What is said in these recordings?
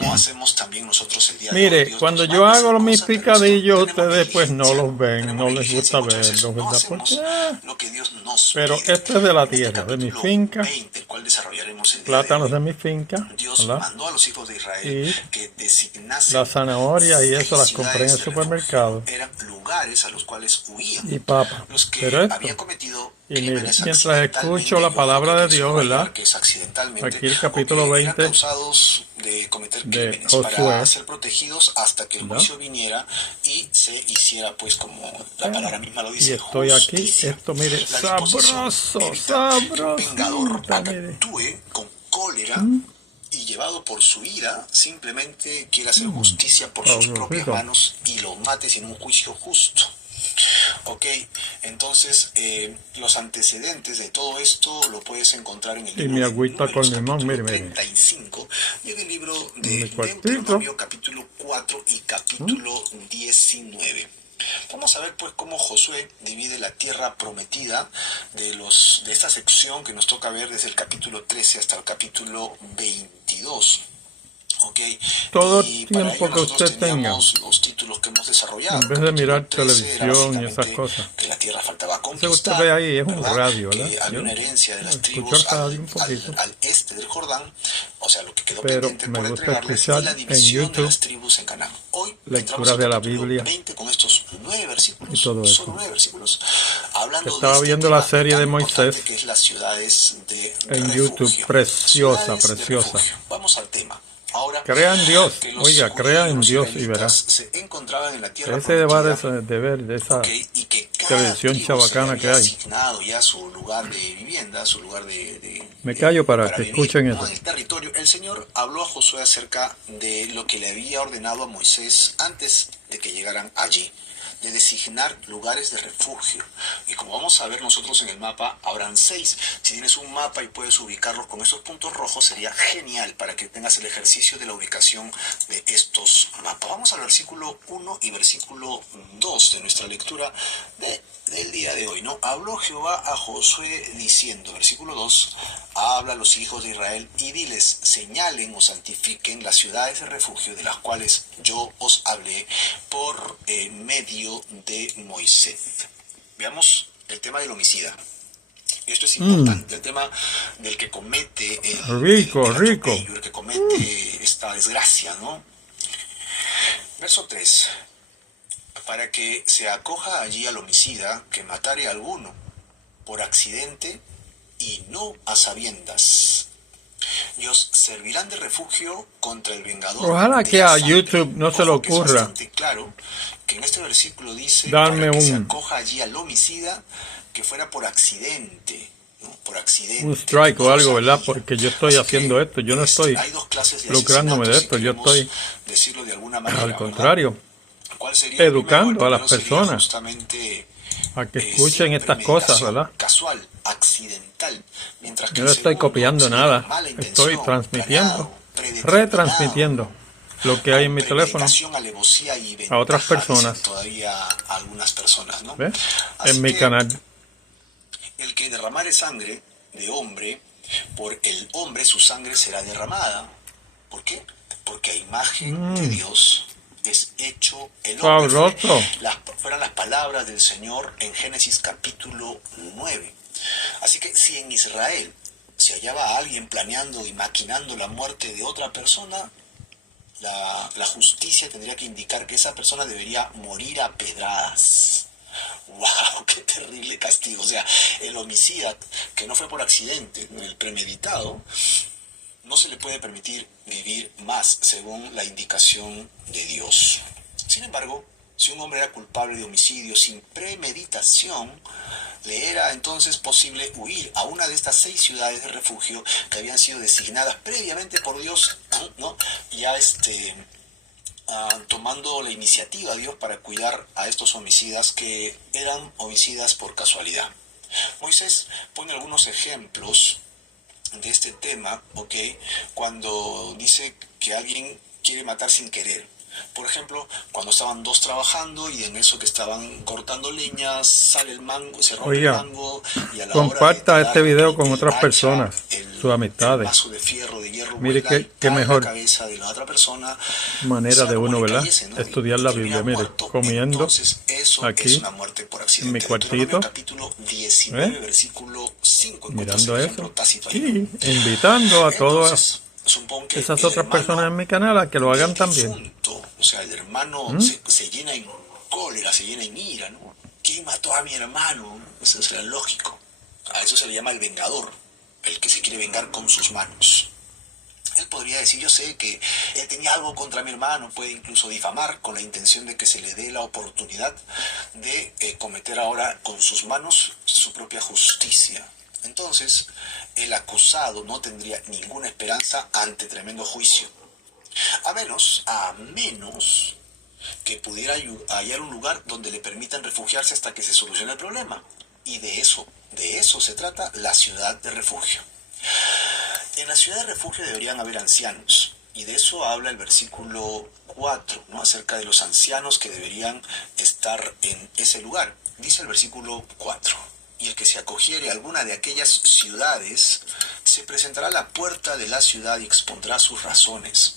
como hacemos también nosotros el día de hoy. Mire, Dios cuando nos yo manda a hago hacer mis cosas, televisión, picadillos, tenemos ustedes pues no negligencia, los ven, tenemos no les negligencia gusta muchas veces, verlos, no ¿verdad? Porque hacemos lo que Dios nos pero pide. esto es de la En este tierra, de mi capítulo finca, 20, el cual desarrollaremos el día de plátanos hoy, de mi finca, Dios ¿verdad? mandó a los hijos de Israel Y que las designasen zanahorias y 6 eso las compré en ciudades el de refugio, ¿no? supermercado Eran lugares a los cuales huían y papa. los Pero que habían esto, cometido y mire, crímenes mientras escucho accidentalmente. la Yo no palabra de quiero Dios, subrayar ¿verdad? que es accidentalmente, Aquí el o capítulo que eran 20 causados de cometer de crímenes para Josué, ser protegidos hasta que el ¿verdad? juicio viniera y se hiciera, pues, como la palabra misma lo Y dice, estoy aquí, justicia. esto mire, La disposición sabroso, evita que un vengador sabrosita, mire. actúe con cólera y llevado por su ira, simplemente quiere hacer justicia por sus propias Sabrosito. manos y lo mate sin un juicio justo. Ok, entonces los antecedentes de todo esto lo puedes encontrar en el Y libro mi de agüita Números, con limón, capítulo mire, mire. 35, y en el libro de Mi cuartito. Deuteronomio, capítulo 4 y capítulo 19. Vamos a ver pues cómo Josué divide la tierra prometida de esta sección que nos toca ver desde el capítulo 13 hasta el capítulo 22. Okay. Todo Y para tiempo ello que nosotros usted tenga, teníamos los títulos que hemos desarrollado. en El vez de capítulo mirar 13 era televisión y esas básicamente cosas. que la tierra faltaba Eso que usted conquistar, ve ahí es un ¿verdad? radio, ¿verdad? Que había Yo una herencia de las escucho el tribus radio un poquito, al este del Jordán, o sea, lo que quedó pero pendiente me por gusta entregarles, y escuchar la en división de YouTube las tribus en Canaán. Hoy entramos lecturas al de la capítulo Biblia 20 con estos 9 y versículos, todo solo eso. 9 versículos, hablando de Estaba este viendo la tema serie tan de importante Moisés que es las ciudades de en YouTube, refugio. preciosa, Ciudades de preciosa. refugio. Vamos al tema. Ahora Crea en Dios, que los oiga, crea en judíos Dios y verá. israelitas se encontraban en la tierra Ese va prometida, de ver de esa y que cada televisión tribu se le chabacana que había hay. asignado ya su lugar de vivienda, su lugar Me callo para para que vivir, escuchen ¿no? eso. En el territorio. El Señor habló a Josué acerca de lo que le había ordenado a Moisés antes de que llegaran allí, de designar lugares de refugio. Y como vamos a ver nosotros en el mapa, habrán 6. Si tienes un mapa y puedes ubicarlos con esos puntos rojos, sería genial para que tengas el ejercicio de la ubicación de estos mapas. Vamos al versículo 1 y versículo 2 de nuestra lectura del día de hoy, ¿no? Habló Jehová a Josué diciendo, versículo 2, habla a los hijos de Israel y diles, señalen o santifiquen las ciudades de refugio de las cuales yo os hablé por medio de Moisés. Veamos el tema del homicida. Esto es importante, el tema del que comete Rico. atropello, el que comete esta desgracia, ¿no? Verso 3. Para que se acoja allí al homicida que matare a alguno por accidente y no a sabiendas. Y os servirán de refugio contra el vengador. Ojalá de que la a sangre. YouTube no se le Ojo, que es ocurra bastante claro que en este versículo dice darme para que se un acoja allí al homicida que fuera por accidente, ¿no? Por accidente. un strike no o lo algo, ¿verdad? sabía. Porque yo estoy Así haciendo que, esto, yo no estoy hay dos clases de lucrándome de asesinatos, si esto, yo queremos estoy decirlo de alguna manera, al ¿verdad? contrario, ¿Cuál sería el primero? educando a las El primero sería personas justamente a que escuchen sin estas cosas, premeditación, ¿verdad? casual, accidental, mientras que Yo el no estoy segundo copiando sería nada, mala estoy intención, transmitiendo, planeado, predeterminado, retransmitiendo lo que hay en con mi teléfono premeditación, alevosía y a otras ventaja, dicen personas, todavía algunas personas, ¿no? ¿ves? Así En mi que canal. el que derramare sangre de hombre, por el hombre su sangre será derramada. ¿Por qué? Porque a imagen de Dios es hecho el hombre. Sabroso. Fueron las palabras del Señor en Génesis capítulo 9. Así que si en Israel se hallaba a alguien planeando y maquinando la muerte de otra persona, la justicia tendría que indicar que esa persona debería morir a pedradas. ¡Wow! ¡Qué terrible castigo! O sea, el homicida, que no fue por accidente, el premeditado, no se le puede permitir vivir más según la indicación de Dios. Sin embargo, si un hombre era culpable de homicidio sin premeditación, le era entonces posible huir a una de estas 6 ciudades de refugio que habían sido designadas previamente por Dios, ¿no? Ya tomando la iniciativa Dios para cuidar a estos homicidas que eran homicidas por casualidad. Moisés pone algunos ejemplos de este tema, ¿ok? Cuando dice que alguien quiere matar sin querer. Por ejemplo, cuando estaban dos trabajando y en eso que estaban cortando leñas, sale el mango, se rompe el Oiga, mango y a la hora de comparta dar este video con el otras hacha, personas, sus el amistades. vaso de fierro, de hierro Mire vuela y qué cae en la mejor cabeza de la otra persona, manera sea de como uno, le ¿verdad? cayese, ¿no? Estudiar Y la termina Biblia, mire, muerto. comiendo Entonces eso es aquí una muerte por en mi accidente. Deuteronomio cuartito, capítulo 19, ¿eh? versículo 5, encuentras el Mirando ejemplo eso tácito ahí, ¿no? y invitando a todas Entonces, supón que esas el otras personas hermano en mi canal a que lo hagan del también. difunto, o sea, el hermano ¿Mm? se llena en cólera, se llena en ira, ¿no? ¿Quién mató a mi hermano? Eso será lógico. A eso se le llama el vengador, el que se quiere vengar con sus manos. Él podría decir, yo sé que él tenía algo contra mi hermano, puede incluso difamar con la intención de que se le dé la oportunidad de cometer ahora con sus manos su propia justicia. Entonces, el acusado no tendría ninguna esperanza ante tremendo juicio. A menos que pudiera hallar un lugar donde le permitan refugiarse hasta que se solucione el problema. Y de eso se trata la ciudad de refugio. En la ciudad de refugio deberían haber ancianos, y de eso habla el versículo 4, ¿no? Acerca de los ancianos que deberían estar en ese lugar. Dice el versículo 4, y el que se acogiere a alguna de aquellas ciudades, se presentará a la puerta de la ciudad y expondrá sus razones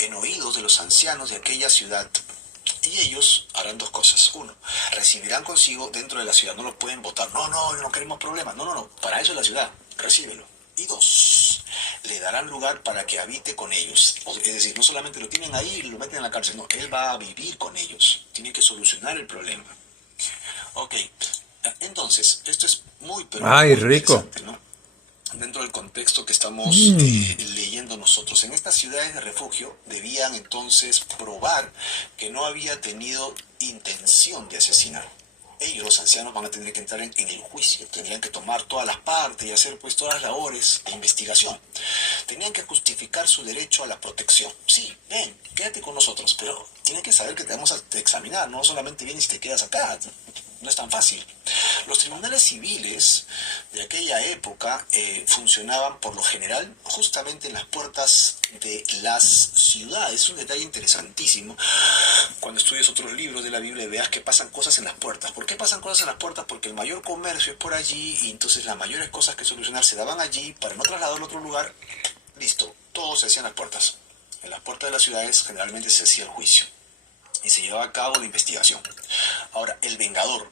en oídos de los ancianos de aquella ciudad. Y ellos harán dos cosas. Uno, recibirán consigo dentro de la ciudad. No lo pueden votar. No queremos problemas. No. Para eso es la ciudad. Recíbelo. Y dos, le darán lugar para que habite con ellos. Es decir, no solamente lo tienen ahí y lo meten en la cárcel. No, él va a vivir con ellos. Tiene que solucionar el problema. Ok. Entonces, esto es muy, pero Ay, muy rico. interesante, ¿no? Dentro del contexto que estamos leyendo nosotros. En estas ciudades de refugio debían entonces probar que no había tenido intención de asesinar. Ellos, los ancianos, van a tener que entrar en el juicio, tendrían que tomar todas las partes y hacer pues todas las labores de investigación. Tenían que justificar su derecho a la protección. Sí, ven, quédate con nosotros, pero tienen que saber que te vamos a examinar, no solamente vienes y te quedas acá. No es tan fácil. Los tribunales civiles de aquella época funcionaban por lo general justamente en las puertas de las ciudades. Es un detalle interesantísimo. Cuando estudies otros libros de la Biblia veas que pasan cosas en las puertas. ¿Por qué pasan cosas en las puertas? Porque el mayor comercio es por allí y entonces las mayores cosas que solucionar se daban allí para no trasladarlo a otro lugar. Listo, todo se hacía en las puertas. En las puertas de las ciudades generalmente se hacía el juicio y se llevaba a cabo la investigación. Ahora, el vengador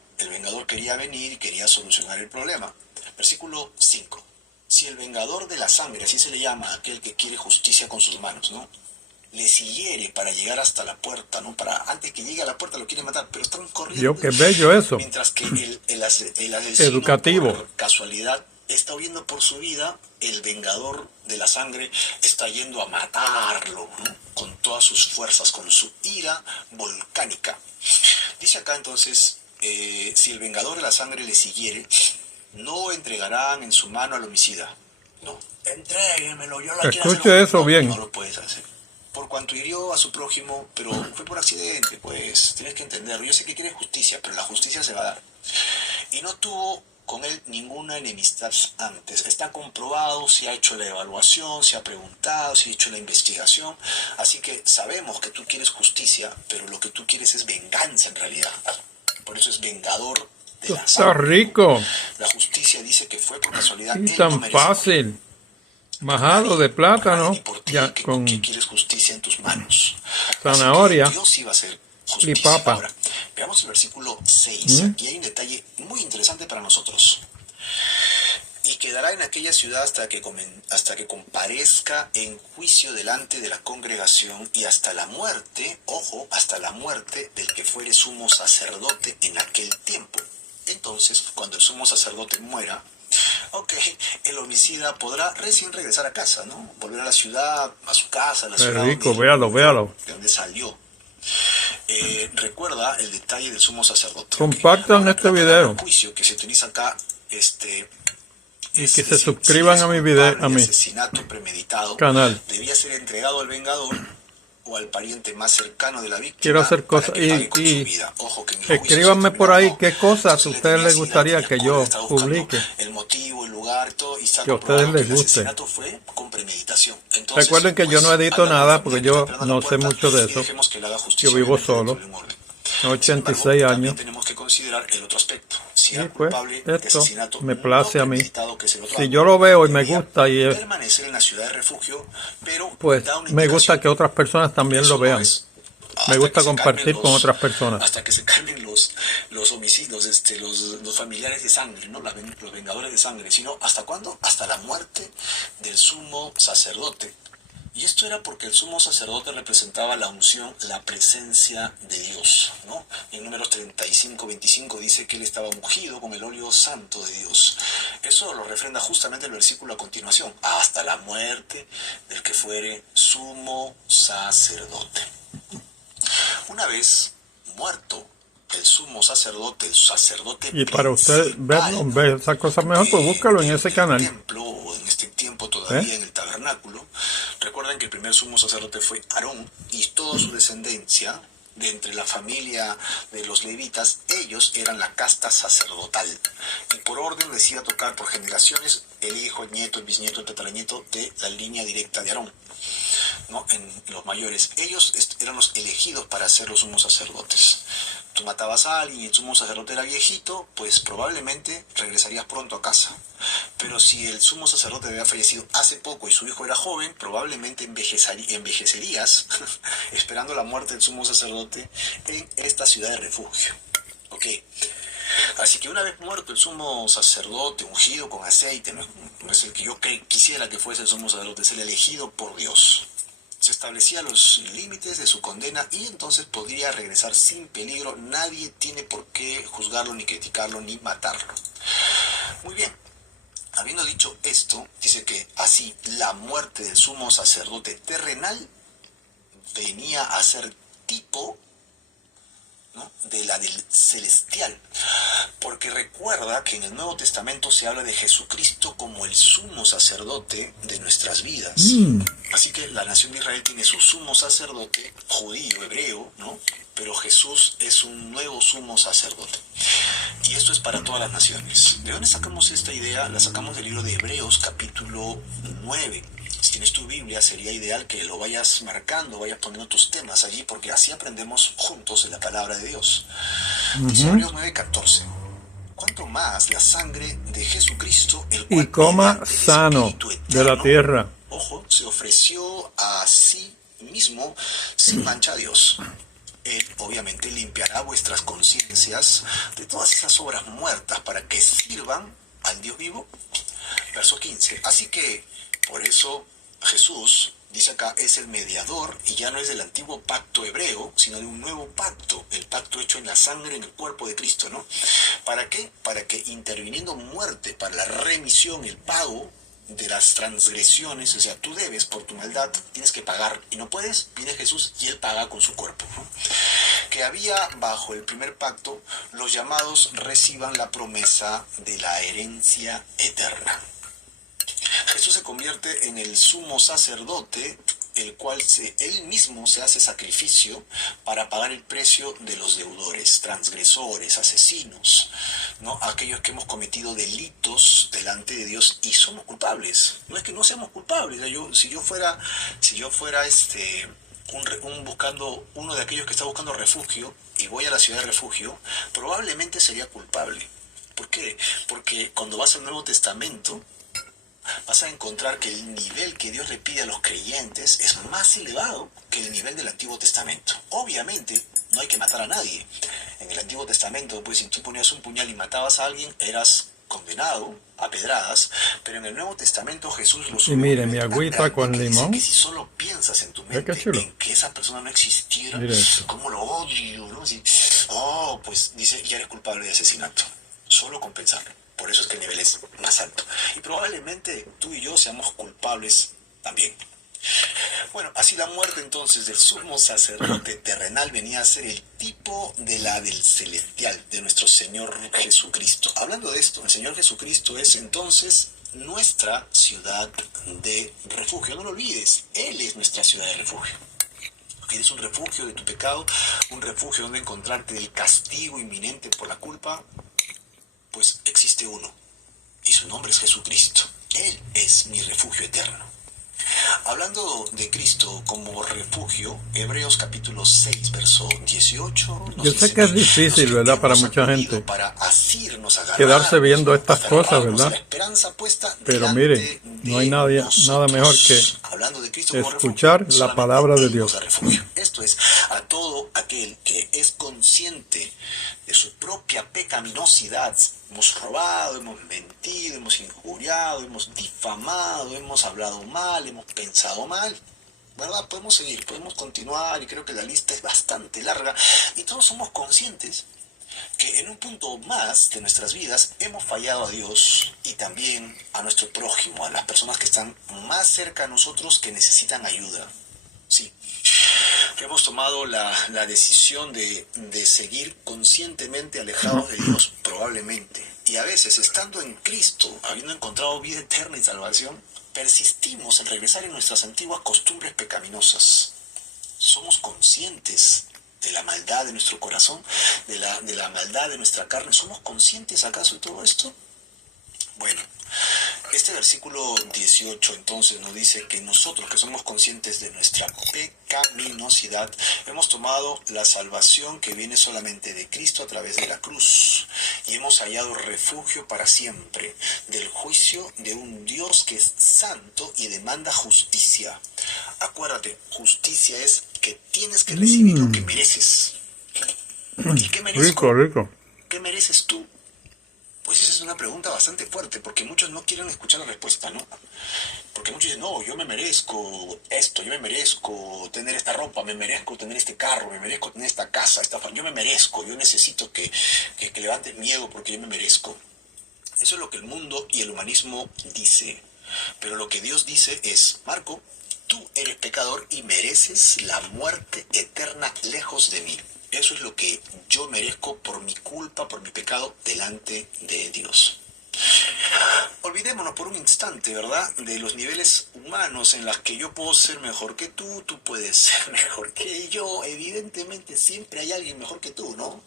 quería venir y quería solucionar el problema. Versículo 5. Si el vengador de la sangre, así se le llama a aquel que quiere justicia con sus manos, ¿no?, le siguiere para llegar hasta la puerta, ¿no? Antes que llegue a la puerta lo quieren matar, pero están corriendo. Yo, qué bello eso. Mientras que el asesino, Educativo. por casualidad, está huyendo por su vida, el vengador de la sangre está yendo a matarlo, ¿no?, con todas sus fuerzas, con su ira volcánica. Dice acá entonces, si el vengador de la sangre le siguiere, no entregarán en su mano al homicida. No, entréguemelo, yo la quiero hacer. Escuche eso bien. No lo puedes hacer. Por cuanto hirió a su prójimo, pero fue por accidente, pues tienes que entenderlo. Yo sé que quieres justicia, pero la justicia se va a dar. Y no tuvo con él ninguna enemistad antes. Está comprobado, se ha hecho la evaluación, se ha preguntado, se ha hecho la investigación. Así que sabemos que tú quieres justicia, pero lo que tú quieres es venganza en realidad. Por eso es vengador de la Está sangre. rico La justicia dice que fue por casualidad. y Él tan no merece morir. fácil. Majado de plátano, Ni por ti, ya que con quieres justicia en tus manos. zanahoria Así que Dios iba a hacer y justicia. papa. Ahora, veamos el versículo 6. Aquí hay un detalle muy interesante para nosotros. Y quedará en aquella ciudad hasta que comparezca en juicio delante de la congregación y hasta la muerte, ojo, hasta la muerte del que fuere sumo sacerdote en aquel tiempo. Entonces, cuando el sumo sacerdote muera, ok, el homicida podrá recién regresar a casa, ¿no? Volver a la ciudad, a su casa, a la Qué ciudad rico, véalo. de donde salió. Recuerda el detalle del sumo sacerdote. Compartan Ahora, este la palabra video juicio que se utiliza acá, y es que se decir, suscriban si a mi es video, culpable a de mi asesinato premeditado, canal. debía ser entregado al vengador o al pariente más cercano de la víctima quiero hacer para cosas. que pague con su Y vida. Ojo que en el juicio escríbanme se por ahí terminó, qué cosas a entonces le ustedes tenía les así, gustaría tenía que cólera, yo estaba buscando publique, el motivo, el lugar y todo, y está que a ustedes comprobado que les el guste. asesinato fue con premeditación. Entonces, Recuerden que yo no pues, edito anda con la nada porque familia que está yo esperando a la no sé puerta mucho de y eso. dejemos que le haga justicia, Yo vivo obviamente, dentro solo, de un orden. tengo Sin embargo, 86 también años. tenemos que considerar el otro aspecto. Si Y era pues culpable de esto asesinato me no place a mí. premeditado, que es el otro Si yo ángulo, lo veo y me debía gusta y permanecer en la ciudad de refugio, pero pues da una me gusta indicación. que otras personas también lo Eso no vean. es Me hasta que gusta se calmen compartir con otras personas. hasta que se calmen los homicidios, los familiares de sangre, ¿no? Los vengadores de sangre, sino ¿hasta cuándo? Hasta la muerte del sumo sacerdote. Y esto era porque el sumo sacerdote representaba la unción, la presencia de Dios, ¿no? En Números 35-25 dice que él estaba ungido con el óleo santo de Dios. Eso lo refrenda justamente el versículo a continuación. Hasta la muerte del que fuere sumo sacerdote. Una vez muerto el sumo sacerdote, el sacerdote Y para usted ver esas cosas mejor, pues búscalo en ese canal. templo, o en este tiempo todavía en el tabernáculo. Recuerden que el primer sumo sacerdote fue Aarón y toda su descendencia de entre la familia de los levitas, ellos eran la casta sacerdotal. Y por orden les iba a tocar por generaciones el hijo, el nieto, el bisnieto, el tataranieto de la línea directa de Aarón, ¿no? En los mayores. Ellos eran los elegidos para ser los sumos sacerdotes. Tú matabas a alguien y el sumo sacerdote era viejito, pues probablemente regresarías pronto a casa. Pero si el sumo sacerdote había fallecido hace poco y su hijo era joven, probablemente envejecerías esperando la muerte del sumo sacerdote en esta ciudad de refugio. Ok. Así que una vez muerto el sumo sacerdote, ungido con aceite, no es el que yo quisiera que fuese el sumo sacerdote, es el elegido por Dios. Se establecían los límites de su condena y entonces podría regresar sin peligro. Nadie tiene por qué juzgarlo, ni criticarlo, ni matarlo. Muy bien. Habiendo dicho esto, dice que así la muerte del sumo sacerdote terrenal venía a ser tipo, ¿no?, de la del celestial, porque recuerda que en el Nuevo Testamento se habla de Jesucristo como el sumo sacerdote de nuestras vidas. Así que la nación de Israel tiene su sumo sacerdote judío, hebreo, ¿no? Pero Jesús es un nuevo sumo sacerdote. Y esto es para todas las naciones. ¿De dónde sacamos esta idea? La sacamos del libro de Hebreos, capítulo 9. Si tienes tu Biblia, sería ideal que lo vayas marcando, vayas poniendo tus temas allí, porque así aprendemos juntos en la palabra de Dios. Dice Hebreos 9:14. Cuanto más la sangre de Jesucristo, el cual Y coma mediante el sano Espíritu de la eterno, tierra. ojo, se ofreció a sí mismo sin mancha a Dios. Él obviamente limpiará vuestras conciencias de todas esas obras muertas para que sirvan al Dios vivo. Verso 15. Así que por eso Jesús, dice acá, es el mediador y ya no es del antiguo pacto hebreo, sino de un nuevo pacto, el pacto hecho en la sangre, en el cuerpo de Cristo, ¿no? ¿Para qué? Para que interviniendo muerte para la remisión, el pago de las transgresiones, o sea, tú debes por tu maldad, tienes que pagar y no puedes, viene Jesús y Él paga con su cuerpo, ¿no? Que había bajo el primer pacto, los llamados reciban la promesa de la herencia eterna. Jesús se convierte en el sumo sacerdote, el cual él mismo se hace sacrificio para pagar el precio de los deudores, transgresores, asesinos, ¿no? Aquellos que hemos cometido delitos delante de Dios y somos culpables. No es que no seamos culpables. Si yo fuera buscando uno de aquellos que está buscando refugio y voy a la ciudad de refugio, probablemente sería culpable. ¿Por qué? Porque cuando vas al Nuevo Testamento vas a encontrar que el nivel que Dios le pide a los creyentes es más elevado que el nivel del Antiguo Testamento. Obviamente, no hay que matar a nadie. En el Antiguo Testamento, pues si tú ponías un puñal y matabas a alguien, eras condenado a pedradas, pero en el Nuevo Testamento Jesús lo subió. Y mire, mi agüita con limón. Que si solo piensas en tu mente en que esa persona no existiera, ¿cómo lo odio? ¿No? Así, pues dice, ya eres culpable de asesinato. Solo con pensarlo. Por eso es que el nivel es más alto. Y probablemente tú y yo seamos culpables también. Bueno, así la muerte entonces del sumo sacerdote terrenal venía a ser el tipo de la del celestial, de nuestro Señor Jesucristo. Hablando de esto, el Señor Jesucristo es entonces nuestra ciudad de refugio. No lo olvides, Él es nuestra ciudad de refugio. ¿Quieres un refugio de tu pecado? ¿Un refugio donde encontrarte del castigo inminente por la culpa? Pues existe uno, y su nombre es Jesucristo. Él es mi refugio eterno. Hablando de Cristo como refugio, Hebreos capítulo 6, verso 18. Yo sé que es difícil, ¿verdad? Para mucha gente para asirnos, quedarse viendo estas cosas, aferrarnos a ¿verdad? la esperanza puesta Pero delante miren, no hay nada nosotros. mejor que Hablando de Cristo como escuchar refugio, la solamente palabra de Él Dios. nos da refugio. Esto es, a todo aquel que es consciente de su propia pecaminosidad. Hemos robado, hemos mentido, hemos injuriado, hemos difamado, hemos hablado mal, hemos pensado mal, ¿verdad? Podemos seguir, podemos continuar, y creo que la lista es bastante larga, y todos somos conscientes que en un punto más de nuestras vidas hemos fallado a Dios y también a nuestro prójimo, a las personas que están más cerca de nosotros, que necesitan ayuda. Sí, que hemos tomado la decisión de seguir conscientemente alejados de Dios, probablemente. Y a veces, estando en Cristo, habiendo encontrado vida eterna y salvación, persistimos en regresar en nuestras antiguas costumbres pecaminosas. Somos conscientes de la maldad de nuestro corazón, de la maldad de nuestra carne. ¿Somos conscientes acaso de todo esto? Bueno, este versículo 18 entonces nos dice que nosotros, que somos conscientes de nuestra pecaminosidad, hemos tomado la salvación que viene solamente de Cristo a través de la cruz, y hemos hallado refugio para siempre del juicio de un Dios que es santo y demanda justicia. Acuérdate, justicia es que tienes que recibir lo que mereces. ¿Y qué merezco? Rico. ¿Qué mereces tú? Pues esa es una pregunta bastante fuerte, porque muchos no quieren escuchar la respuesta, ¿no? Porque muchos dicen, no, yo me merezco esto, yo me merezco tener esta ropa, me merezco tener este carro, me merezco tener esta casa, yo me merezco, yo necesito que levantes miedo porque yo me merezco. Eso es lo que el mundo y el humanismo dice. Pero lo que Dios dice es, Marco, tú eres pecador y mereces la muerte eterna lejos de mí. Eso es lo que yo merezco por mi culpa, por mi pecado delante de Dios. Olvidémonos por un instante, ¿verdad?, de los niveles humanos en los que yo puedo ser mejor que tú puedes ser mejor que yo. Evidentemente siempre hay alguien mejor que tú, ¿no?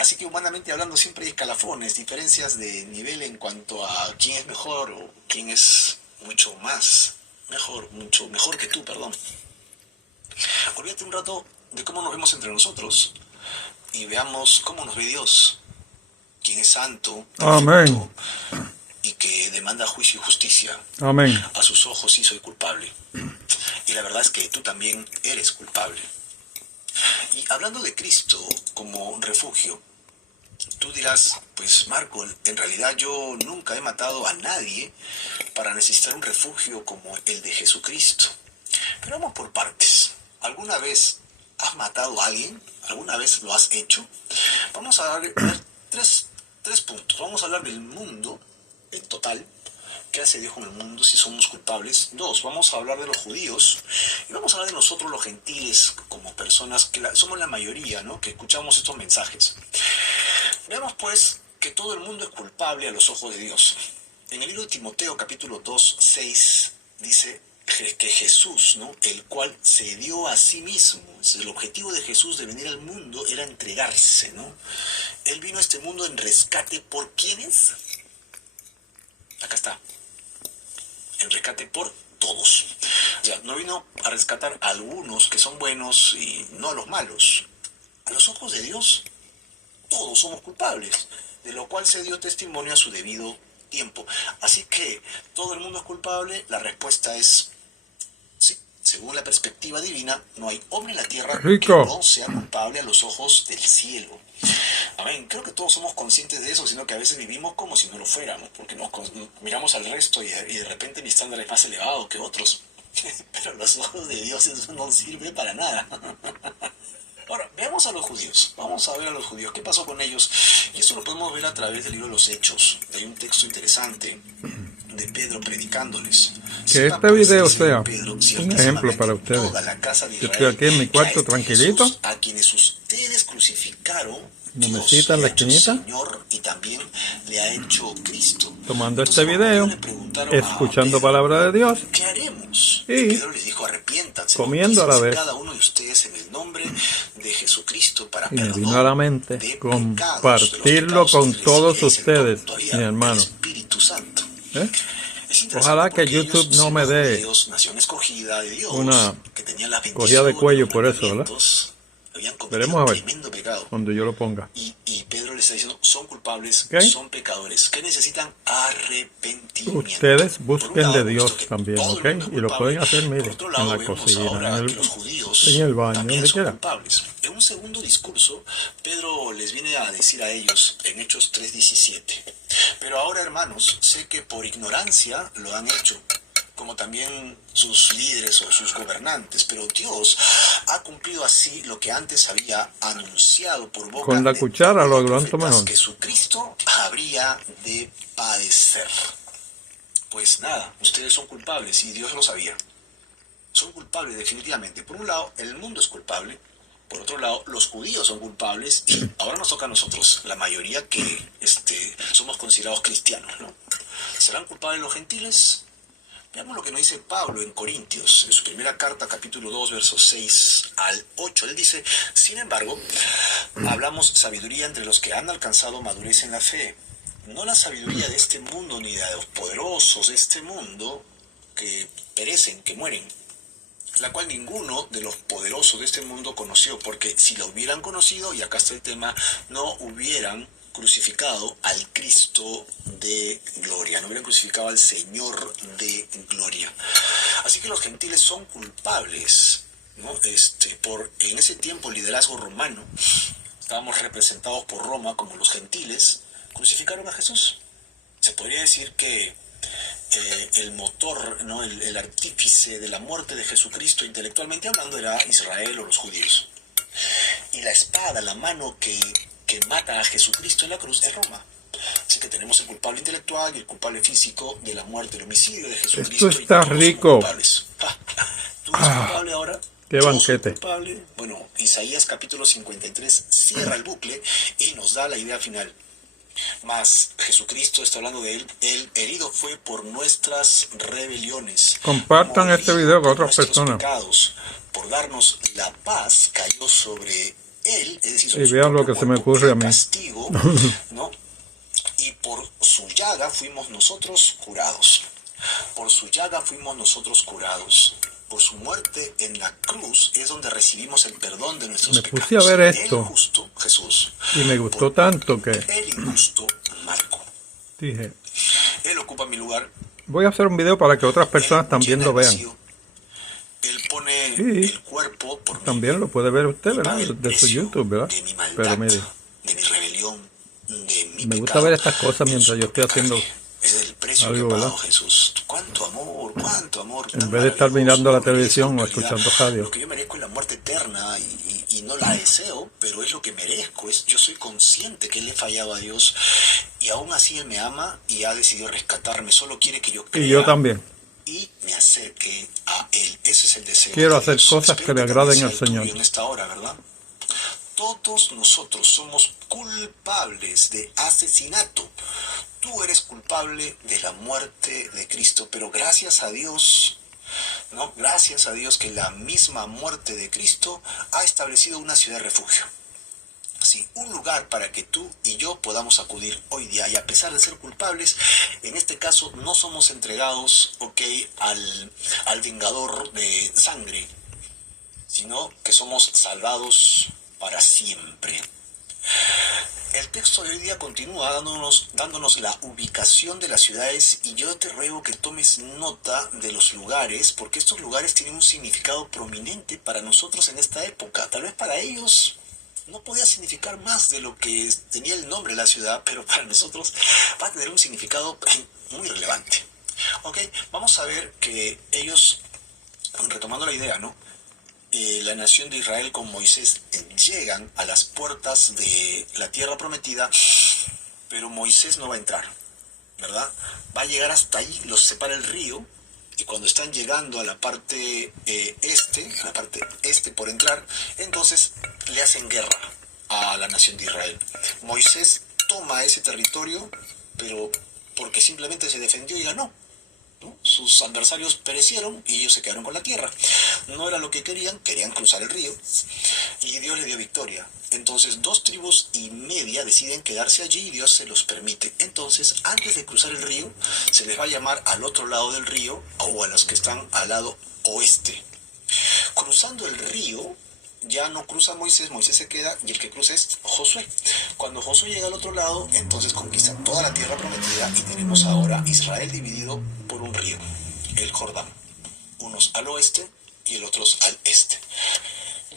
Así que humanamente hablando siempre hay escalafones, diferencias de nivel en cuanto a quién es mejor o quién es mucho mejor que tú, perdón. Olvídate un rato de cómo nos vemos entre nosotros y veamos cómo nos ve Dios, quien es santo, Amén, y que demanda juicio y justicia. amén. A sus ojos sí soy culpable, y la verdad es que tú también eres culpable. Y hablando de Cristo como refugio, tú dirás, pues Marco, en realidad yo nunca he matado a nadie para necesitar un refugio como el de Jesucristo. Pero vamos por partes. ¿Alguna vez has matado a alguien? ¿Alguna vez lo has hecho? Vamos a ver tres puntos. Vamos a hablar del mundo en total. ¿Qué hace Dios con el mundo si somos culpables? 2, vamos a hablar de los judíos. Y vamos a hablar de nosotros los gentiles como personas que somos la mayoría, ¿no?, que escuchamos estos mensajes. Veamos pues que todo el mundo es culpable a los ojos de Dios. En el libro de Timoteo capítulo 2, 6 dice que Jesús, ¿no?, el cual se dio a sí mismo. El objetivo de Jesús de venir al mundo era entregarse, ¿no? Él vino a este mundo en rescate por ¿quiénes? Acá está. En rescate por todos. O sea, no vino a rescatar a algunos que son buenos y no a los malos. A los ojos de Dios, todos somos culpables, de lo cual se dio testimonio a su debido tiempo. Así que, ¿todo el mundo es culpable? La respuesta es sí. Según la perspectiva divina, no hay hombre en la tierra que no sea culpable a los ojos del cielo. Amén. Creo que todos somos conscientes de eso, sino que a veces vivimos como si no lo fuéramos, porque nos miramos al resto y de repente mi estándar es más elevado que otros. Pero a los ojos de Dios eso no sirve para nada. Ahora, veamos a los judíos. Vamos a ver a los judíos. ¿Qué pasó con ellos? Y eso lo podemos ver a través del libro de los Hechos. Hay un texto interesante de Pedro predicándoles. Que este video sea un ejemplo para ustedes. Yo estoy aquí en mi cuarto tranquilito, a quienes ustedes crucificaron, una mesita en la esquinita, Señor, y también le ha hecho Cristo. tomando este video, escuchando palabra de Dios ¿Qué haremos? y Pedro les dijo, arrepiéntanse, comiendo a la vez. cada uno de ustedes en el nombre de Jesucristo para Y me perdón vino a la mente de compartirlo pecados, con de los todos pecados de la iglesia, ustedes, todavía, mis hermanos. el Espíritu Santo. ¿Eh? Ojalá que YouTube no me dé una cogida de cuello por eso, ¿verdad? Veremos a ver cuando yo lo ponga. Y Pedro le está diciendo, son culpables, ¿Okay? son pecadores, que necesitan arrepentimiento. Ustedes busquen Lado, de Dios también, ¿ok? Y lo pueden hacer, miren, en la cocina, en el baño, donde quiera. En un segundo discurso, Pedro les viene a decir a ellos en Hechos 3:17, pero ahora, hermanos, sé que por ignorancia lo han hecho, como también sus líderes o sus gobernantes, pero Dios ha cumplido así lo que antes había anunciado por boca Con la cuchara lo aguanto mejor. que su Cristo habría de padecer. Pues nada, ustedes son culpables y Dios lo sabía. Son culpables definitivamente. Por un lado, el mundo es culpable. Por otro lado, los judíos son culpables y ahora nos toca a nosotros, la mayoría que somos considerados cristianos, ¿no? ¿Serán culpables los gentiles? Veamos lo que nos dice Pablo en Corintios, en su primera carta, capítulo 2, versos 6 al 8. Él dice, sin embargo, hablamos sabiduría entre los que han alcanzado madurez en la fe. No la sabiduría de este mundo, ni de los poderosos de este mundo, que perecen, que mueren, la cual ninguno de los poderosos de este mundo conoció, porque si la hubieran conocido, y acá está el tema, no hubieran crucificado al Cristo de gloria, no hubieran crucificado al Señor de gloria. Así que los gentiles son culpables, ¿no? En ese tiempo el liderazgo romano, estábamos representados por Roma como los gentiles, crucificaron a Jesús. Se podría decir que el motor, ¿no? el artífice de la muerte de Jesucristo, intelectualmente hablando, era Israel o los judíos. Y la espada, la mano que mata a Jesucristo en la cruz es Roma. Así que tenemos el culpable intelectual y el culpable físico de la muerte, el homicidio de Jesucristo. Esto está rico. ¿Tú eres culpable ahora? ¡Qué banquete! Culpable. Bueno, Isaías capítulo 53 cierra el bucle y nos da la idea final. Mas Jesucristo, está hablando de él herido fue por nuestras rebeliones. Compartan este video con otras personas. Pecados, por darnos la paz, cayó sobre él, es decir, sobre y vean lo que se me ocurre a mí. Castigo, ¿no? Y por su llaga fuimos nosotros curados. Por su llaga fuimos nosotros curados. Por su muerte en la cruz es donde recibimos el perdón de nuestros pecados. Me puse a ver esto el justo, Jesús, y me gustó tanto que el injusto, Marco. Dije, Él ocupa mi lugar. voy a hacer un video para que otras personas también lo vean. Él pone Y el cuerpo por mí. también lo puede ver usted, ¿verdad? Paga el De su precio YouTube, ¿verdad? de mi maldad, Pero mire, de mi rebelión, de mi me gusta pecado, ver estas cosas en mientras su yo estoy haciendo carne. Es el precio algo, que ha pagado ¿verdad? Jesús. Cuánto amor, cuánto amor. En vez de estar mirando la televisión o escuchando radio. Lo que yo merezco es la muerte eterna y no la deseo, pero es lo que merezco. Yo soy consciente que le he fallado a Dios y aún así Él me ama y ha decidido rescatarme. Solo quiere que yo crea. Y yo también. Y me acerque a Él. Ese es el deseo. Quiero de hacer Dios. cosas Espero que le también agraden sea al el tuyo Señor. en esta hora, ¿verdad? Todos nosotros somos culpables de asesinato. Tú eres culpable de la muerte de Cristo, pero gracias a Dios, ¿no? Gracias a Dios que la misma muerte de Cristo ha establecido una ciudad de refugio. Sí, un lugar para que tú y yo podamos acudir hoy día. Y a pesar de ser culpables, en este caso no somos entregados, al vengador de sangre, sino que somos salvados para siempre. El texto de hoy día continúa dándonos la ubicación de las ciudades y yo te ruego que tomes nota de los lugares, porque estos lugares tienen un significado prominente para nosotros en esta época. Tal vez para ellos no podía significar más de lo que tenía el nombre de la ciudad, pero para nosotros va a tener un significado muy relevante. Ok, vamos a ver que ellos, retomando la idea, ¿no? La nación de Israel con Moisés llegan a las puertas de la tierra prometida, pero Moisés no va a entrar, ¿verdad? Va a llegar hasta ahí, los separa el río y cuando están llegando a la parte este por entrar, entonces le hacen guerra a la nación de Israel. Moisés toma ese territorio, pero porque simplemente se defendió y ganó, ¿no? Sus adversarios perecieron y ellos se quedaron con la tierra. No era lo que querían cruzar el río y Dios le dio victoria. Entonces 2,5 tribus deciden quedarse allí y Dios se los permite. Entonces, antes de cruzar el río, se les va a llamar al otro lado del río o a los que están al lado oeste. Cruzando el río, ya no cruza Moisés se queda y el que cruza es Josué. Cuando Josué llega al otro lado, entonces conquista toda la tierra prometida y tenemos ahora Israel dividido por un río, el Jordán. Unos al oeste y el otros al este.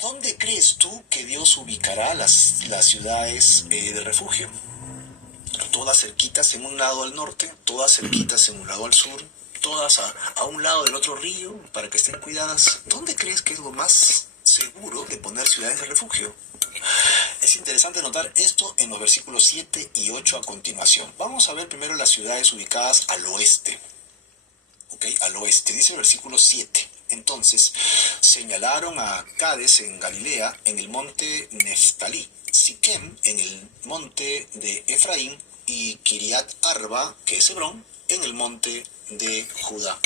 ¿Dónde crees tú que Dios ubicará las ciudades de refugio? Todas cerquitas en un lado al norte, todas cerquitas en un lado al sur, todas a un lado del otro río para que estén cuidadas. ¿Dónde crees que es lo más seguro de poner ciudades de refugio? Es interesante notar esto en los versículos 7 y 8 a continuación. Vamos a ver primero las ciudades ubicadas al oeste. Al oeste, dice el versículo 7. Entonces, señalaron a Cades en Galilea, en el monte Neftalí, Siquem en el monte de Efraín y Kiriat Arba, que es Hebrón, en el monte de Judá.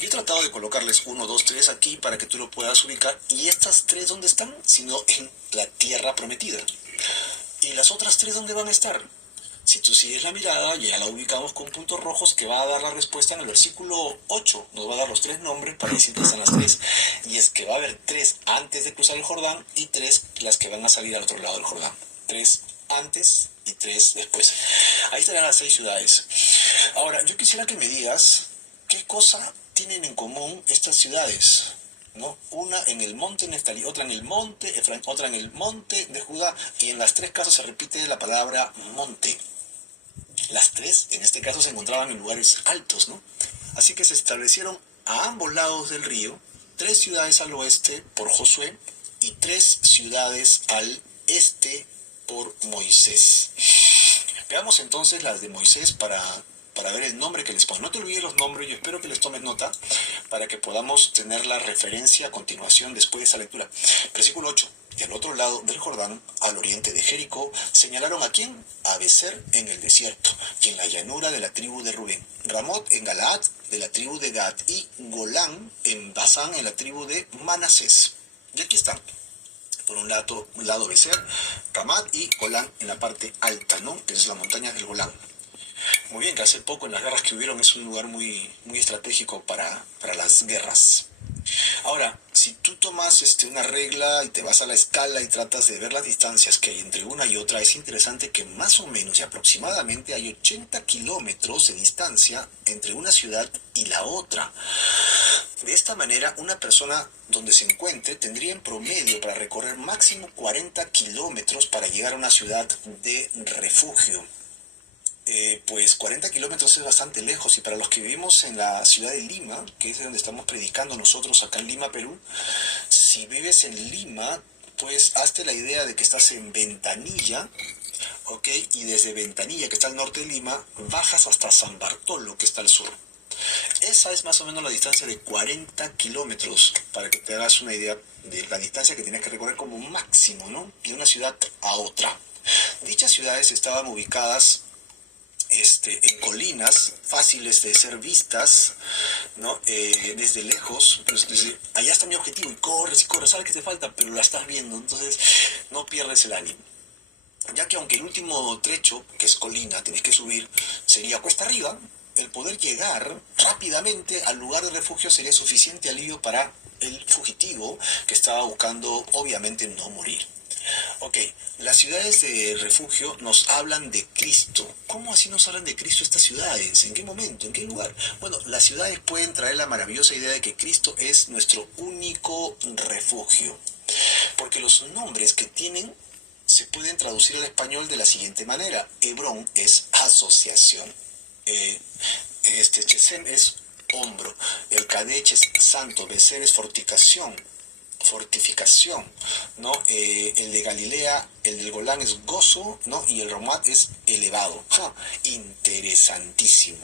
Yo he tratado de colocarles 1, 2, 3 aquí para que tú lo puedas ubicar. ¿Y estas 3 dónde están? Sino en la tierra prometida. ¿Y las otras 3 dónde van a estar? Si tú sigues la mirada, ya la ubicamos con puntos rojos que va a dar la respuesta en el versículo 8. Nos va a dar los 3 nombres para decir que están las 3. Y es que va a haber 3 antes de cruzar el Jordán y 3 las que van a salir al otro lado del Jordán. 3 antes y 3 después. Ahí estarán las 6 ciudades. Ahora, yo quisiera que me digas qué cosa tienen en común estas ciudades, ¿no? Una en el monte Neftalí, otra en el monte Efraín, otra en el monte de Judá, y en las 3 casos se repite la palabra monte. Las 3, en este caso, se encontraban en lugares altos, ¿no? Así que se establecieron a ambos lados del río 3 ciudades al oeste por Josué y 3 ciudades al este por Moisés. Veamos entonces las de Moisés para ver el nombre que les ponen. No te olvides los nombres, yo espero que les tomes nota para que podamos tener la referencia a continuación después de esa lectura. Versículo 8. Y al otro lado del Jordán, al oriente de Jericó, señalaron a quién, a Becer en el desierto, y en la llanura de la tribu de Rubén, Ramot en Galaad de la tribu de Gad, y Golán en Basán en la tribu de Manasés. Y aquí están. Por un lado Becer, Ramat y Golán en la parte alta, ¿no? Que es la montaña del Golán. Muy bien, que hace poco en las guerras que hubieron es un lugar muy estratégico para las guerras. Ahora, si tú tomas una regla y te vas a la escala y tratas de ver las distancias que hay entre una y otra, es interesante que más o menos y aproximadamente hay 80 kilómetros de distancia entre una ciudad y la otra. De esta manera, una persona donde se encuentre tendría en promedio para recorrer máximo 40 kilómetros para llegar a una ciudad de refugio. Pues 40 kilómetros es bastante lejos, y para los que vivimos en la ciudad de Lima, que es de donde estamos predicando nosotros acá en Lima, Perú, si vives en Lima, pues hazte la idea de que estás en Ventanilla, ¿ok? Y desde Ventanilla, que está al norte de Lima, bajas hasta San Bartolo, que está al sur. Esa es más o menos la distancia de 40 kilómetros, para que te hagas una idea de la distancia que tienes que recorrer como máximo, ¿no? De una ciudad a otra. Dichas ciudades estaban ubicadas en colinas fáciles de ser vistas, ¿no? Desde lejos, pues, allá está mi objetivo, y corres, sabes que te falta, pero la estás viendo, entonces no pierdes el ánimo. Ya que aunque el último trecho, que es colina, tienes que subir, sería cuesta arriba, el poder llegar rápidamente al lugar de refugio sería suficiente alivio para el fugitivo que estaba buscando, obviamente, no morir. Ok, las ciudades de refugio nos hablan de Cristo. ¿Cómo así nos hablan de Cristo estas ciudades? ¿En qué momento? ¿En qué lugar? Bueno, las ciudades pueden traer la maravillosa idea de que Cristo es nuestro único refugio. Porque los nombres que tienen se pueden traducir al español de la siguiente manera. Hebrón es asociación. Chesem es hombro. El Kadech es santo. Becer es fortificación. fortificación, ¿no? El de Galilea, el del Golán es gozo, ¿no? Y el Ramat es elevado. ¡Ja! Interesantísimo,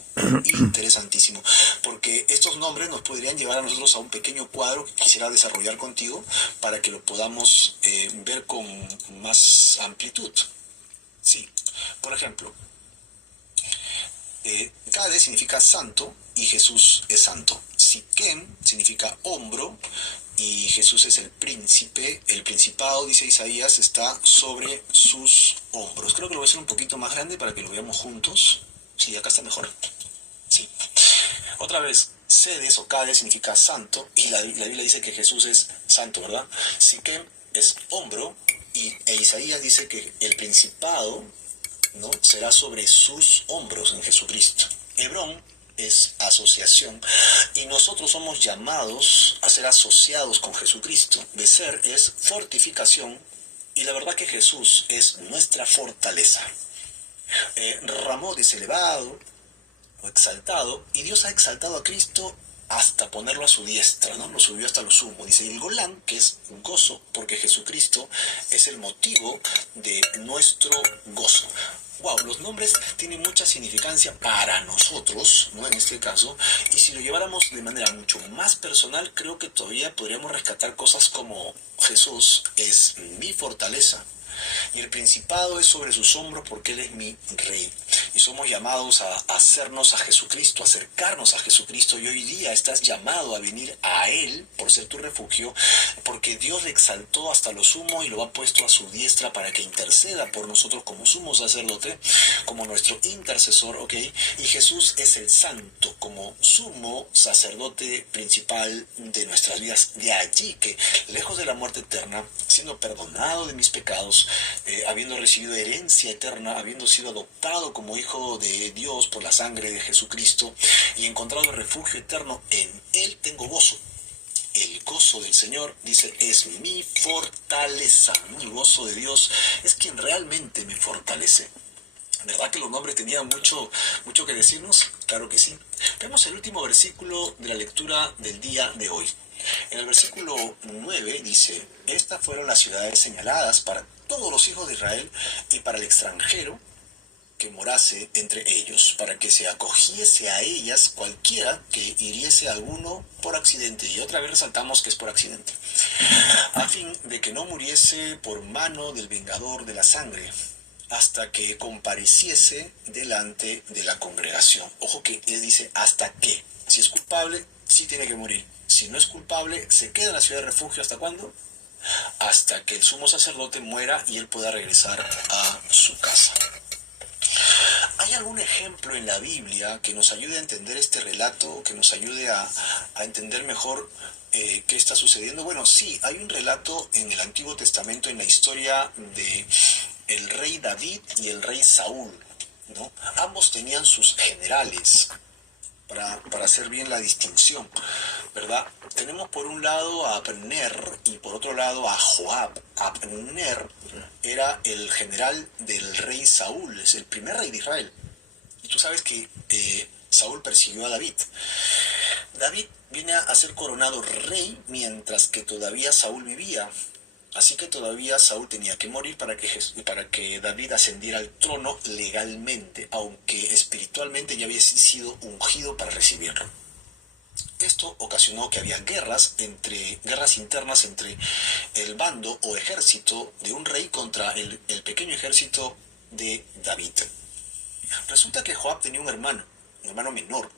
interesantísimo, porque estos nombres nos podrían llevar a nosotros a un pequeño cuadro que quisiera desarrollar contigo para que lo podamos ver con más amplitud. Sí, por ejemplo, Cade significa santo y Jesús es santo. Siquem significa hombro y Jesús es el príncipe. El principado, dice Isaías, está sobre sus hombros. Creo que lo voy a hacer un poquito más grande para que lo veamos juntos. Sí, acá está mejor. Sí. Otra vez, Cedes o Cade significa santo y la Biblia dice que Jesús es santo, ¿verdad? Siquem es hombro e Isaías dice que el principado, ¿no?, será sobre sus hombros en Jesucristo. Hebrón es asociación y nosotros somos llamados a ser asociados con Jesucristo. Becer es fortificación y la verdad que Jesús es nuestra fortaleza. Ramot es elevado o exaltado y Dios ha exaltado a Cristo hasta ponerlo a su diestra, ¿no? Lo subió hasta lo sumo. Dice el Golán, que es gozo, porque Jesucristo es el motivo de nuestro gozo. Wow, los nombres tienen mucha significancia para nosotros, ¿no?, en este caso, y si lo lleváramos de manera mucho más personal, creo que todavía podríamos rescatar cosas como Jesús es mi fortaleza. Y el principado es sobre sus hombros porque Él es mi rey. Y somos llamados a hacernos a Jesucristo, a acercarnos a Jesucristo. Y hoy día estás llamado a venir a Él por ser tu refugio, porque Dios le exaltó hasta lo sumo y lo ha puesto a su diestra para que interceda por nosotros como sumo sacerdote, como nuestro intercesor, ¿ok? Y Jesús es el santo como sumo sacerdote principal de nuestras vidas. De allí que, lejos de la muerte eterna, siendo perdonado de mis pecados, habiendo recibido herencia eterna, habiendo sido adoptado como hijo de Dios por la sangre de Jesucristo y encontrado refugio eterno, en Él tengo gozo. El gozo del Señor, dice, es mi fortaleza. El gozo de Dios es quien realmente me fortalece. ¿Verdad que los nombres tenían mucho que decirnos? Claro que sí. Vemos el último versículo de la lectura del día de hoy. En el versículo 9 dice, estas fueron las ciudades señaladas para todos los hijos de Israel y para el extranjero que morase entre ellos, para que se acogiese a ellas cualquiera que hiriese a alguno por accidente. Y otra vez resaltamos que es por accidente, a fin de que no muriese por mano del vengador de la sangre, hasta que compareciese delante de la congregación. Ojo que él dice hasta que. Si es culpable, sí tiene que morir. Si no es culpable, se queda en la ciudad de refugio. ¿Hasta cuándo? Hasta que el sumo sacerdote muera y él pueda regresar a su casa. ¿Hay algún ejemplo en la Biblia que nos ayude a entender este relato, que nos ayude a entender mejor qué está sucediendo? Bueno, sí, hay un relato en el Antiguo Testamento, en la historia de el rey David y el rey Saúl, ¿no? Ambos tenían sus generales, para hacer bien la distinción, ¿verdad? Tenemos por un lado a Abner y por otro lado a Joab. Abner era el general del rey Saúl, es el primer rey de Israel. Y tú sabes que Saúl persiguió a David. David viene a ser coronado rey mientras que todavía Saúl vivía. Así que todavía Saúl tenía que morir para que David ascendiera al trono legalmente, aunque espiritualmente ya había sido ungido para recibirlo. Esto ocasionó que había guerras internas entre el bando o ejército de un rey contra el pequeño ejército de David. Resulta que Joab tenía un hermano menor,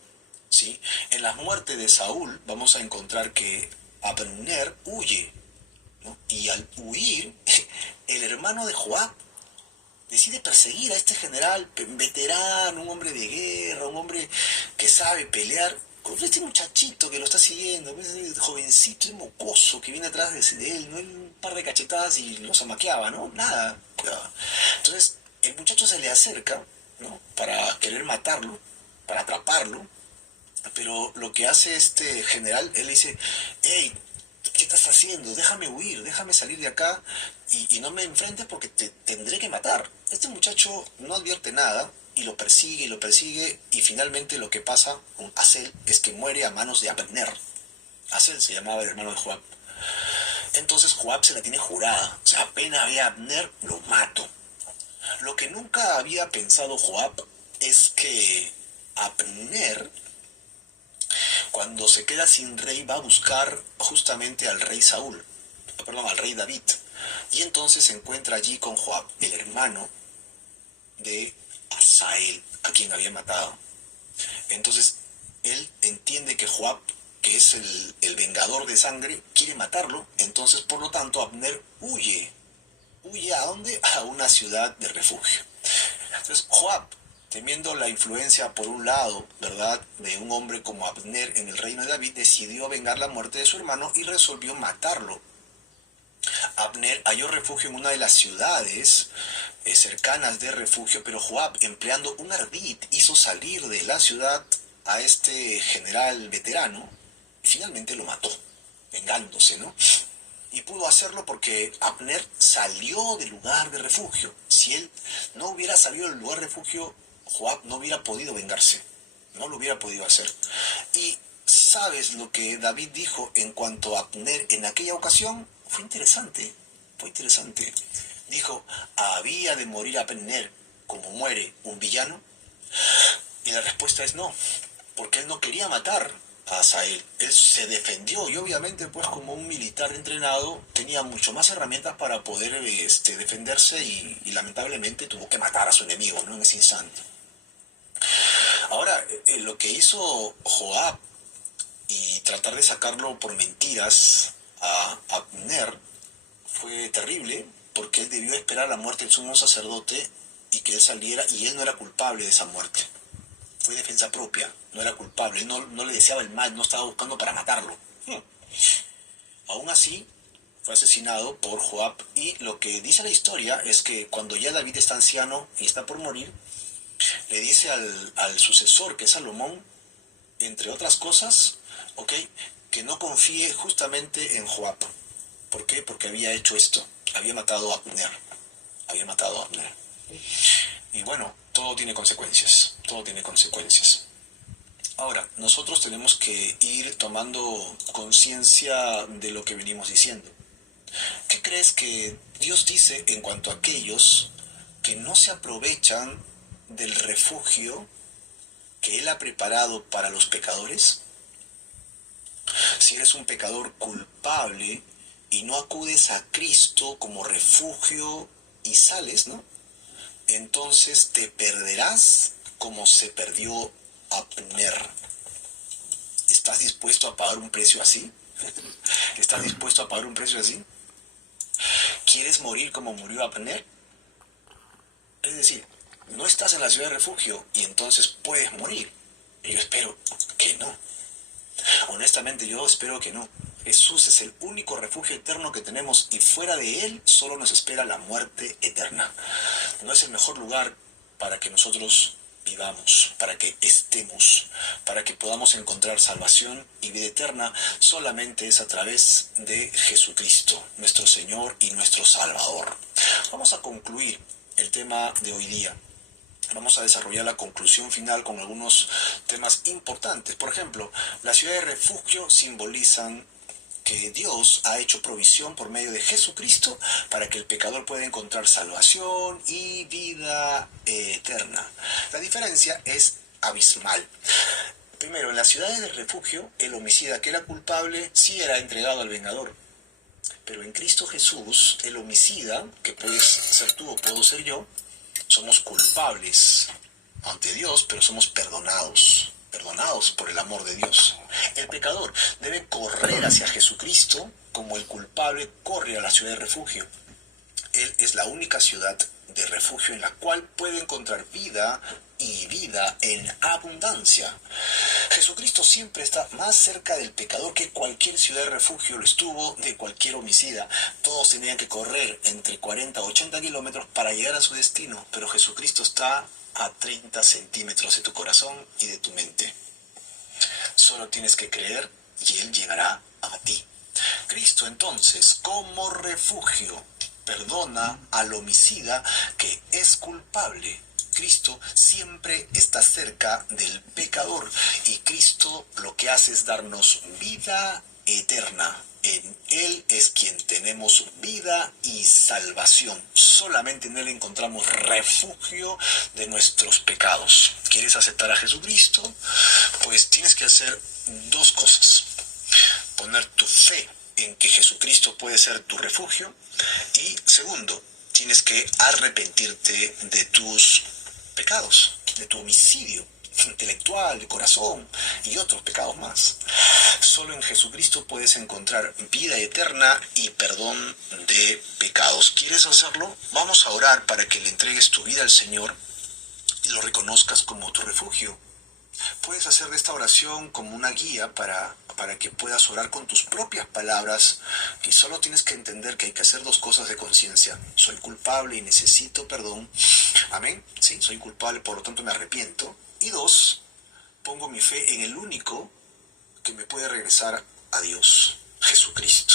¿sí? En la muerte de Saúl vamos a encontrar que Abner huye, ¿no? Y al huir, el hermano de Joab decide perseguir a este general veterano, un hombre de guerra, un hombre que sabe pelear, con este muchachito que lo está siguiendo, ese jovencito, ese mocoso que viene atrás de él, ¿no? Un par de cachetadas y lo zamaqueaba, ¿no? Nada. Entonces, el muchacho se le acerca, ¿no?, para querer matarlo, para atraparlo, pero lo que hace este general, él le dice, hey, ¿qué estás haciendo? Déjame huir, déjame salir de acá y no me enfrentes porque te tendré que matar. Este muchacho no advierte nada y lo persigue y finalmente lo que pasa con Asel es que muere a manos de Abner. Asel se llamaba el hermano de Joab. Entonces Joab se la tiene jurada. O sea, apenas ve a Abner, lo mato. Lo que nunca había pensado Joab es que Abner, cuando se queda sin rey, va a buscar justamente al rey Saúl, perdón, al rey David. Y entonces se encuentra allí con Joab, el hermano de Asael, a quien había matado. Entonces él entiende que Joab, que es el vengador de sangre, quiere matarlo. Entonces, por lo tanto, Abner huye. ¿Huye a dónde? A una ciudad de refugio. Entonces Joab, temiendo la influencia por un lado, ¿verdad?, de un hombre como Abner en el reino de David, decidió vengar la muerte de su hermano y resolvió matarlo. Abner halló refugio en una de las ciudades cercanas de refugio, pero Joab, empleando un ardid, hizo salir de la ciudad a este general veterano y finalmente lo mató, vengándose, ¿no? Y pudo hacerlo porque Abner salió del lugar de refugio. Si él no hubiera salido del lugar de refugio, Joab no hubiera podido vengarse. No lo hubiera podido hacer. Y ¿sabes lo que David dijo en cuanto a Abner en aquella ocasión? Fue interesante, fue interesante. Dijo, ¿había de morir Abner como muere un villano? Y la respuesta es no, porque él no quería matar a Asael. Él se defendió y obviamente pues como un militar entrenado tenía mucho más herramientas para poder defenderse y lamentablemente tuvo que matar a su enemigo, ¿no?, en ese instante. Ahora, lo que hizo Joab y tratar de sacarlo por mentiras a Abner fue terrible, porque él debió esperar la muerte del sumo sacerdote y que él saliera, y él no era culpable de esa muerte. Fue defensa propia, no era culpable, él no le deseaba el mal, no estaba buscando para matarlo. Aún así, fue asesinado por Joab, y lo que dice la historia es que cuando ya David está anciano y está por morir, le dice al sucesor, que es Salomón, entre otras cosas, que no confíe justamente en Joab. ¿Por qué? Porque había hecho esto, había matado a Abner, Y bueno, todo tiene consecuencias, todo tiene consecuencias. Ahora, nosotros tenemos que ir tomando conciencia de lo que venimos diciendo. ¿Qué crees que Dios dice en cuanto a aquellos que no se aprovechan del refugio que Él ha preparado para los pecadores? Si eres un pecador culpable y no acudes a Cristo como refugio y sales, ¿no?, entonces te perderás como se perdió Abner. ¿Estás dispuesto a pagar un precio así? ¿Estás dispuesto a pagar un precio así? ¿Quieres morir como murió Abner? Es decir, no estás en la ciudad de refugio y entonces puedes morir. Y yo espero que no. Honestamente, yo espero que no. Jesús es el único refugio eterno que tenemos y fuera de Él solo nos espera la muerte eterna. No es el mejor lugar para que nosotros vivamos, para que estemos, para que podamos encontrar salvación y vida eterna. Solamente es a través de Jesucristo, nuestro Señor y nuestro Salvador. Vamos a concluir el tema de hoy día. Vamos a desarrollar la conclusión final con algunos temas importantes. Por ejemplo, la ciudad de refugio simbolizan que Dios ha hecho provisión por medio de Jesucristo para que el pecador pueda encontrar salvación y vida eterna. La diferencia es abismal. Primero, en las ciudades de refugio, el homicida que era culpable sí era entregado al vengador. Pero en Cristo Jesús, el homicida, que puedes ser tú o puedo ser yo, somos culpables ante Dios, pero somos perdonados por el amor de Dios. El pecador debe correr hacia Jesucristo como el culpable corre a la ciudad de refugio. Él es la única ciudad de refugio en la cual puede encontrar vida y vida en abundancia. Jesucristo siempre está más cerca del pecador que cualquier ciudad de refugio lo estuvo de cualquier homicida. Todos tenían que correr entre 40 a 80 kilómetros para llegar a su destino, pero Jesucristo está a 30 centímetros de tu corazón y de tu mente. Solo tienes que creer y Él llegará a ti. Cristo entonces, como refugio, perdona al homicida que es culpable. Cristo siempre está cerca del pecador y Cristo lo que hace es darnos vida eterna En Él es quien tenemos vida y salvación. Solamente en Él encontramos refugio de nuestros pecados. ¿Quieres aceptar a Jesucristo? Pues tienes que hacer dos cosas. Poner tu fe en que Jesucristo puede ser tu refugio. Y segundo, tienes que arrepentirte de tus pecados, de tu homicidio intelectual, de corazón y otros pecados más. Solo en Jesucristo puedes encontrar vida eterna y perdón de pecados. ¿Quieres hacerlo? Vamos a orar para que le entregues tu vida al Señor y lo reconozcas como tu refugio. Puedes hacer de esta oración como una guía para que puedas orar con tus propias palabras, y solo tienes que entender que hay que hacer dos cosas de conciencia. Soy culpable y necesito perdón. Amén. Sí, soy culpable, por lo tanto me arrepiento. Y dos, pongo mi fe en el único que me puede regresar a Dios, Jesucristo.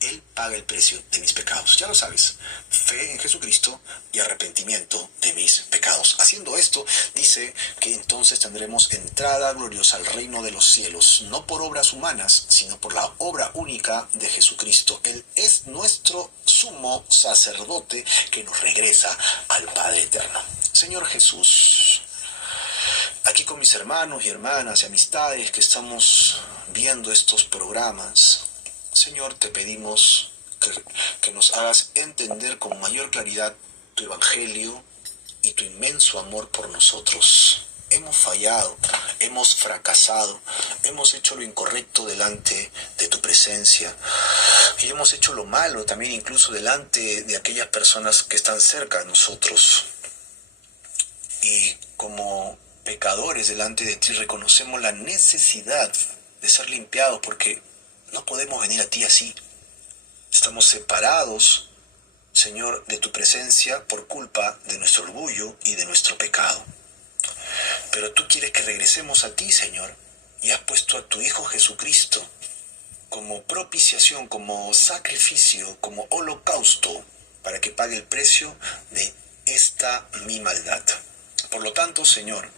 Él paga el precio de mis pecados. Ya lo sabes, fe en Jesucristo y arrepentimiento de mis pecados. Haciendo esto, dice que entonces tendremos entrada gloriosa al reino de los cielos, no por obras humanas, sino por la obra única de Jesucristo. Él es nuestro sumo sacerdote que nos regresa al Padre eterno. Señor Jesús, aquí con mis hermanos y hermanas y amistades que estamos viendo estos programas, Señor, te pedimos que nos hagas entender con mayor claridad tu evangelio y tu inmenso amor por nosotros. Hemos fallado, hemos fracasado, hemos hecho lo incorrecto delante de tu presencia y hemos hecho lo malo también incluso delante de aquellas personas que están cerca de nosotros. Y como pecadores delante de ti reconocemos la necesidad de ser limpiados porque no podemos venir a ti así. Estamos separados, Señor, de tu presencia por culpa de nuestro orgullo y de nuestro pecado. Pero tú quieres que regresemos a ti, Señor, y has puesto a tu Hijo Jesucristo como propiciación, como sacrificio, como holocausto, para que pague el precio de esta mi maldad. Por lo tanto, Señor,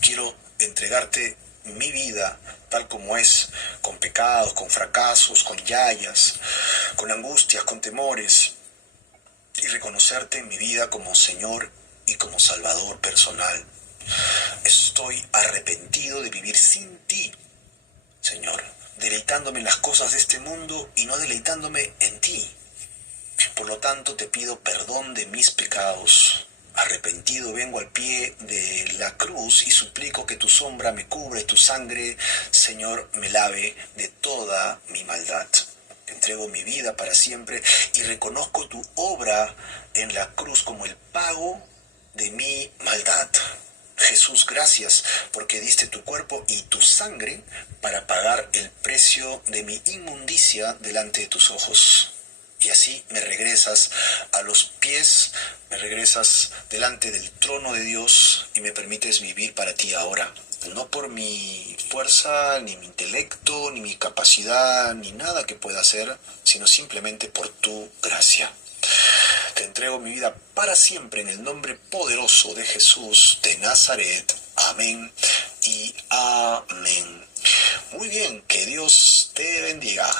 quiero entregarte mi vida tal como es, con pecados, con fracasos, con yayas, con angustias, con temores, y reconocerte en mi vida como Señor y como Salvador personal. Estoy arrepentido de vivir sin ti, Señor, deleitándome en las cosas de este mundo y no deleitándome en ti. Por lo tanto, te pido perdón de mis pecados. Arrepentido vengo al pie de la cruz y suplico que tu sombra me cubra y tu sangre, Señor, me lave de toda mi maldad. Te entrego mi vida para siempre y reconozco tu obra en la cruz como el pago de mi maldad. Jesús, gracias porque diste tu cuerpo y tu sangre para pagar el precio de mi inmundicia delante de tus ojos. Y así me regresas a los pies, me regresas delante del trono de Dios y me permites vivir para ti ahora. No por mi fuerza, ni mi intelecto, ni mi capacidad, ni nada que pueda hacer, sino simplemente por tu gracia. Te entrego mi vida para siempre en el nombre poderoso de Jesús de Nazaret. Amén y amén. Muy bien, que Dios te bendiga.